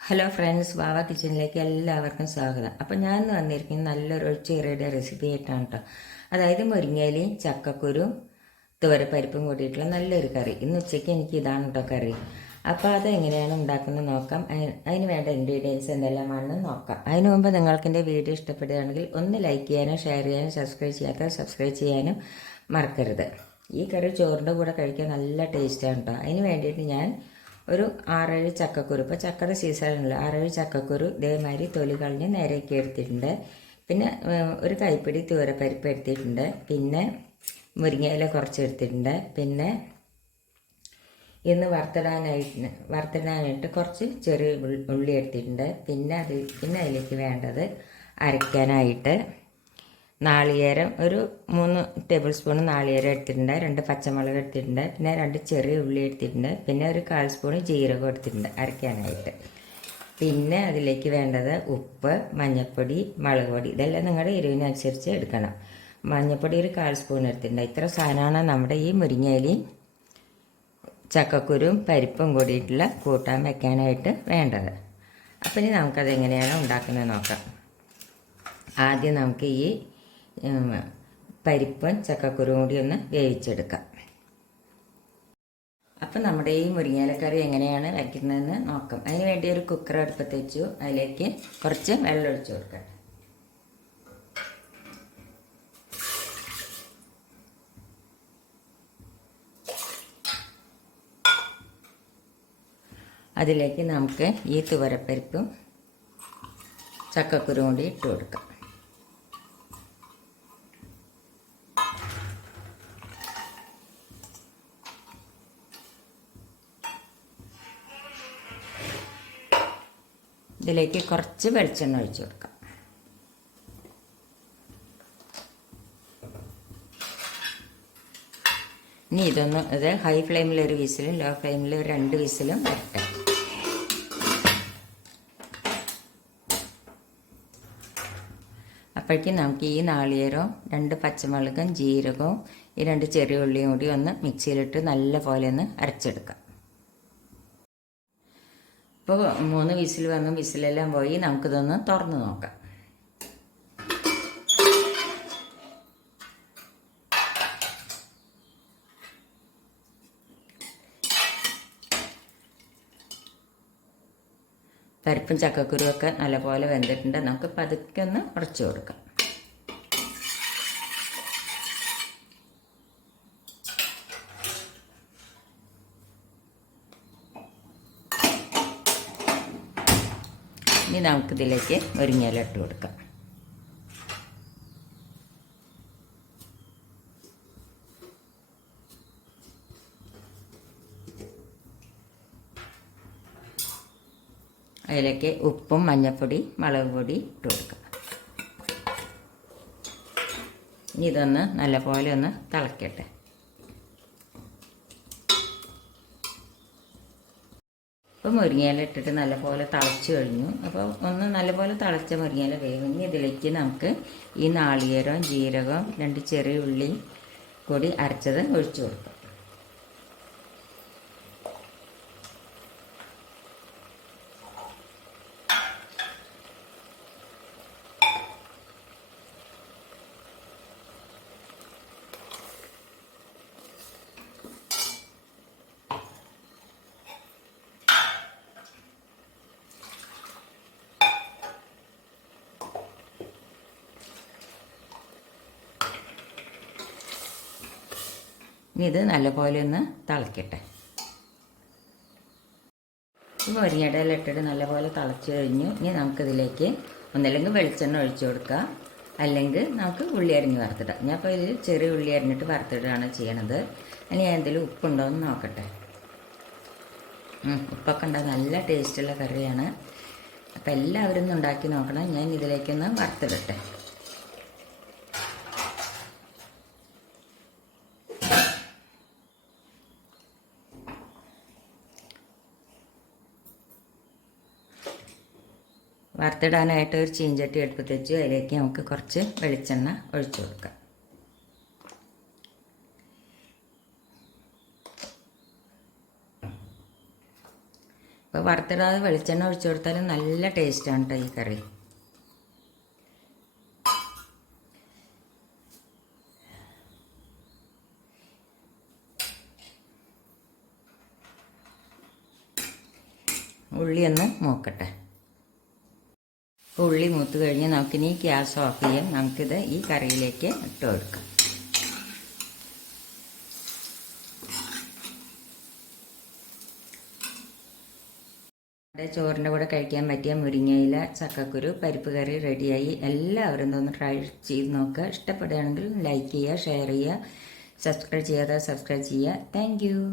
Hello friends വാവ കിച്ചണിലേക്ക് എല്ലാവർക്കും സ്വാഗതം. അപ്പം ഞാൻ വന്നിരിക്കുന്നത് നല്ലൊരു ഒഴിച്ചേറിയുടെ റെസിപ്പി ആയിട്ടാണ് കേട്ടോ അതായത് മുരിങ്ങയിലയും ചക്കക്കുരും തുവരപ്പരിപ്പും കൂടിയിട്ടുള്ള നല്ലൊരു കറി. ഇന്ന് ഉച്ചയ്ക്ക് എനിക്ക് ഇതാണ് കേട്ടോ കറി. അപ്പോൾ അത് എങ്ങനെയാണ് ഉണ്ടാക്കുന്നത് നോക്കാം. അതിന് വേണ്ട ഇൻഗ്രീഡിയൻസ് എന്തെല്ലാമാണെന്ന് നോക്കാം. അതിന് മുമ്പ് നിങ്ങൾക്ക് എന്റെ വീഡിയോ ഇഷ്ടപ്പെടുകയാണെങ്കിൽ ഒന്ന് ലൈക്ക് ചെയ്യാനും ഷെയർ ചെയ്യാനും സബ്സ്ക്രൈബ് ചെയ്യാത്ത സബ്സ്ക്രൈബ് ചെയ്യാനും മറക്കരുത്. ഈ കറി ചോറിന്റെ കൂടെ കഴിക്കാൻ നല്ല ടേസ്റ്റാണ് കേട്ടോ അതിന് വേണ്ടിയിട്ട് ഞാൻ ഒരു ആറേഴ് ചക്കക്കുരു. ഇപ്പോൾ ചക്കയുടെ സീസണല്ല ആറേഴ് ചക്കക്കുരു ഇതേമാതിരി തൊലി കളഞ്ഞ് നേരേക്ക് എടുത്തിട്ടുണ്ട്. പിന്നെ ഒരു കൈപ്പിടി തൂരപ്പരിപ്പ് എടുത്തിട്ടുണ്ട്. പിന്നെ മുരിങ്ങയില കുറച്ച് എടുത്തിട്ടുണ്ട്. പിന്നെ ഇന്ന് വറുത്തിടാനായിട്ട് വറുത്തിടാനായിട്ട് കുറച്ച് ചെറിയ ഉള്ളി എടുത്തിട്ടുണ്ട്. പിന്നെ അത് പിന്നെ അതിലേക്ക് വേണ്ടത് അരയ്ക്കാനായിട്ട് നാളികേരം ഒരു മൂന്ന് ടേബിൾ സ്പൂൺ നാളികേരം എടുത്തിട്ടുണ്ട് രണ്ട് പച്ചമുളക് എടുത്തിട്ടുണ്ട് പിന്നെ രണ്ട് ചെറിയ ഉള്ളി എടുത്തിട്ടുണ്ട് പിന്നെ ഒരു കാൽ സ്പൂൺ ജീരകം എടുത്തിട്ടുണ്ട് അരയ്ക്കാനായിട്ട്. പിന്നെ അതിലേക്ക് വേണ്ടത് ഉപ്പ് മഞ്ഞൾപ്പൊടി മുളക് പൊടി ഇതെല്ലാം നിങ്ങളുടെ എരിവിനനുസരിച്ച് എടുക്കണം. മഞ്ഞൾപ്പൊടി ഒരു കാൽ സ്പൂൺ എടുത്തിട്ടുണ്ട്. ഇത്ര സാധനമാണ് നമ്മുടെ ഈ മുരിങ്ങയിലയും ചക്കക്കുരും പരിപ്പും കൂടിയിട്ടുള്ള കൂട്ടാൻ വെക്കാനായിട്ട് വേണ്ടത്. അപ്പം ഇനി നമുക്കത് എങ്ങനെയാണ് ഉണ്ടാക്കുന്നത് നോക്കാം. ആദ്യം നമുക്ക് ഈ പരിപ്പും ചക്കക്കുരും കൂടി ഒന്ന് വേവിച്ചെടുക്കാം. അപ്പം നമ്മുടെ ഈ മുരിങ്ങയിലക്കറി എങ്ങനെയാണ് വയ്ക്കുന്നതെന്ന് നോക്കാം. അതിന് വേണ്ടി ഒരു കുക്കർ അടുപ്പത്ത് വെച്ചു. അതിലേക്ക് കുറച്ച് വെള്ളം ഒഴിച്ചു കൊടുക്കാം. അതിലേക്ക് നമുക്ക് ഈ തുവരപ്പരിപ്പും ചക്കക്കുരു കൂടി ഇട്ട് കൊടുക്കാം. ഇതിലേക്ക് കുറച്ച് വെളിച്ചെണ്ണ ഒഴിച്ചു കൊടുക്കാം. ഇനി ഇതൊന്ന് ഇത് ഹൈ ഫ്ലെയിമിൽ ഒരു വിസിലും ലോ ഫ്ലെയിമിൽ ഒരു രണ്ട് വിസിലും വരട്ടെ. അപ്പോഴേക്കും നമുക്ക് ഈ നാളികേരവും രണ്ട് പച്ചമുളകും ജീരകവും ഈ രണ്ട് ചെറിയ ഉള്ളിയും കൂടി ഒന്ന് മിക്സിയിലിട്ട് നല്ല പോലെ ഒന്ന് അരച്ചെടുക്കാം. ഇപ്പോൾ മൂന്ന് വിസിൽ വന്നു വിസിലെല്ലാം പോയി. നമുക്കിതൊന്ന് തുറന്ന് നോക്കാം. പരിപ്പും ചക്കക്കുരുവൊക്കെ നല്ലപോലെ വെന്തിട്ടുണ്ട്. നമുക്ക് പതുക്കെ ഒന്ന് ഉടച്ചു കൊടുക്കാം. ഇനി നമുക്കിതിലേക്ക് മുരിങ്ങയില ഇട്ട് കൊടുക്കാം. അതിലേക്ക് ഉപ്പും മഞ്ഞൾപ്പൊടി മുളക് പൊടി ഇട്ട് കൊടുക്കാം. ഇനി ഇതൊന്ന് നല്ലപോലെ ഒന്ന് തിളക്കട്ടെ. ഇപ്പോൾ മുരിങ്ങയില ഇട്ടിട്ട് നല്ലപോലെ തിളച്ച് കഴിഞ്ഞു. അപ്പോൾ ഒന്ന് നല്ലപോലെ തിളച്ച മുരിങ്ങയില വേവും ഇതിലേക്ക് നമുക്ക് ഈ നാളികേരവും ജീരകവും രണ്ട് ചെറിയ ഉള്ളിയും കൂടി അരച്ചത് ഒഴിച്ചു കൊടുക്കാം. ഇനി ഇത് നല്ലപോലെ ഒന്ന് തിളക്കട്ടെ. ഇല ഇട്ടിട്ട് നല്ലപോലെ തിളച്ച് കഴിഞ്ഞു. ഇനി നമുക്കിതിലേക്ക് ഒന്നല്ലെങ്കിൽ വെളിച്ചെണ്ണ ഒഴിച്ചു കൊടുക്കുക അല്ലെങ്കിൽ നമുക്ക് ഉള്ളി അരിഞ്ഞ് വറുത്തിടാം. ഞാൻ ഇപ്പോൾ ഇതിൽ ചെറിയ ഉള്ളി അരിഞ്ഞിട്ട് വറുത്തിടുകയാണ് ചെയ്യണത്. ഇനി ഞാൻ എന്തെങ്കിലും ഉപ്പുണ്ടോ എന്ന് നോക്കട്ടെ ഉപ്പൊക്കെ ഉണ്ടോ? നല്ല ടേസ്റ്റുള്ള കറിയാണ്. അപ്പോൾ എല്ലാവരും ഉണ്ടാക്കി നോക്കണം. ഞാൻ ഇതിലേക്കൊന്ന് വറുത്തിടട്ടെ. വറുത്തിടാനായിട്ട് ഒരു ചീഞ്ചട്ടി എടുപ്പത്ത് വെച്ച്. അതിലേക്ക് നമുക്ക് കുറച്ച് വെളിച്ചെണ്ണ ഒഴിച്ചു കൊടുക്കാം. അപ്പോൾ വറുത്തിടാതെ വെളിച്ചെണ്ണ ഒഴിച്ചു കൊടുത്താലും നല്ല ടേസ്റ്റാണ് കേട്ടോ ഈ കറി. ഉള്ളി ഒന്ന് മൂക്കട്ടെ ഉള്ളി മൂത്ത് കഴിഞ്ഞ് നമുക്കിനി ഗ്യാസ് ഓഫ് ചെയ്യാം. നമുക്കിത് ഈ കറിയിലേക്ക് ഇട്ട് കൊടുക്കാം. ചോറിന്റെ കൂടെ കഴിക്കാൻ പറ്റിയ മുരിങ്ങയില ചക്കക്കുരു പരിപ്പ് കറി റെഡിയായി. എല്ലാവരും ഒന്ന് ട്രൈ ചെയ്ത് നോക്കുക. ഇഷ്ടപ്പെടുകയാണെങ്കിൽ ലൈക്ക് ചെയ്യുക ഷെയർ ചെയ്യുക സബ്സ്ക്രൈബ് ചെയ്യാതെ സബ്സ്ക്രൈബ് ചെയ്യുക. താങ്ക്